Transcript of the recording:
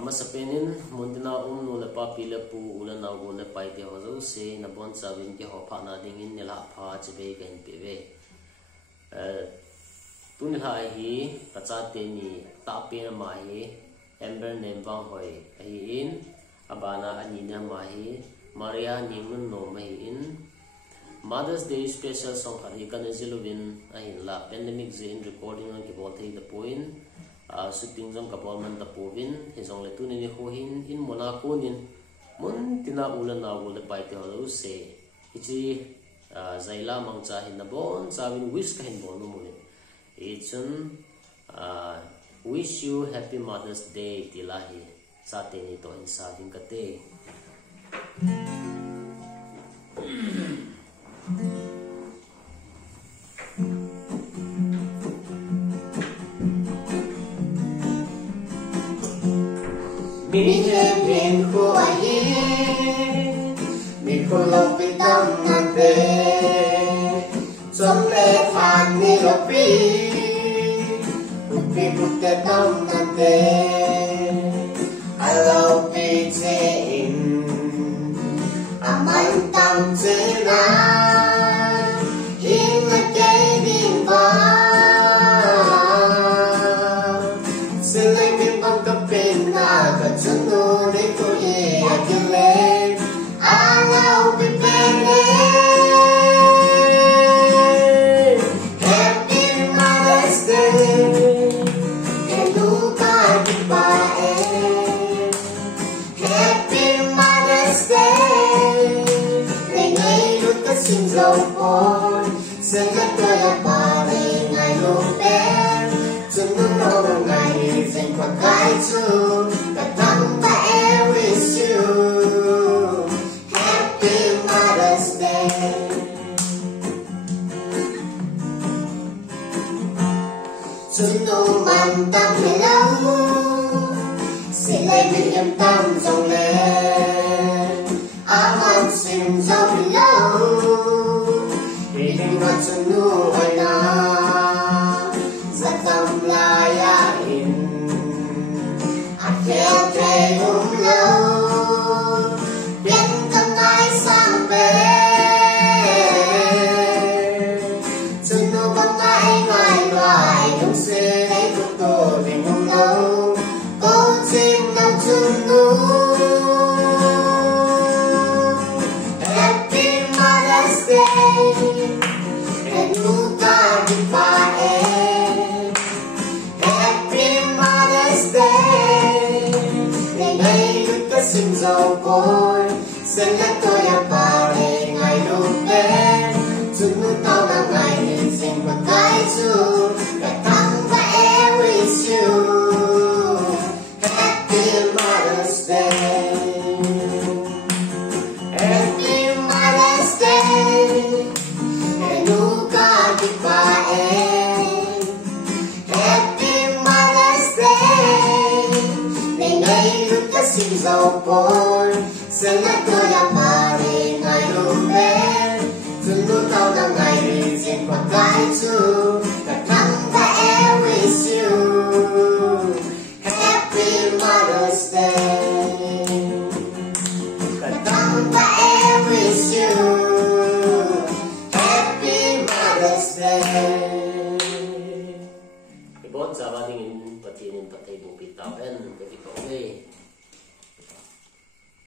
ama sapenin montina no le pa pi le pu ula na go le pai te ho zo se na bon savin ke ho pha na ding in ne la pha che be kan pe ve tun ha hi ta cha te ni ta pe na ma hi ember name wang hoi hi in abana ani na ma hi maria ni mun no mai in Mother's Day special song hari kan zilovin ahin la pandemic zin recording ang kibol thei the point shooting jong kapol man ta povin he jong le tunin ho hin in Monaco nin mun tina ulan na ul pai te ho se ichi zaila mang cha hin na bon chawin wish ka hin bon no mun ichun wish you happy Mother's Day tilahi sa te ni to in sa ding kate Mình em bên khu ấy mình không lâu bị tâm ngàn tê trong lễ phản ni lộc bi bị bút tê tâm ngàn tê I love be in I'm anh tâm chế na in là cây điên vã sẽ lấy mình bằng tập bên na cả chân nô để cô ye à kia lên I love be baby Happy Mother's Day and luka di ba Happy Mother's Day ngày ngày lúc ta sinh dâu con sẽ rất tôi là bà đây ngày lúc bé chân lúc đâu đâu ngày dành qua cái chú cả tháng ta em with you Happy Mother's Day chân đâu mang tâm hay lâu sẽ lấy mình em tâm dòng lên aman sinh dâu hay lâu vì hình ngọt chân nu hay na rất tâm lại in khéo thề lâu biết tâm ai sang về chân nu bấm ai ngoài ngoài đúng sẽ lấy cuộc tổ tình không lâu cô chim lòng chân nu Happy Mother's Day and luka di ba Happy Mother's Day ngày ngày lúc ta sinh dâu côi sẽ lấy tôi là bà đây ngày lúc bé chân lúc tao là ngày hình sinh và cái chú cả tháng và em with you Happy Mother's Day Happy Mother's Day and luka di ba Happy Mother's Day ngày ngày lúc ta sinh dâu côi sẽ lấy tôi là bà đây ngày lúc bé chân lúc tao là ngày hình sinh và cái chú cả tháng và em with you Happy Mother's Day cả tháng và em with you Happy Mother's Day ibon sa ating in patin in patay bupit tapen kapito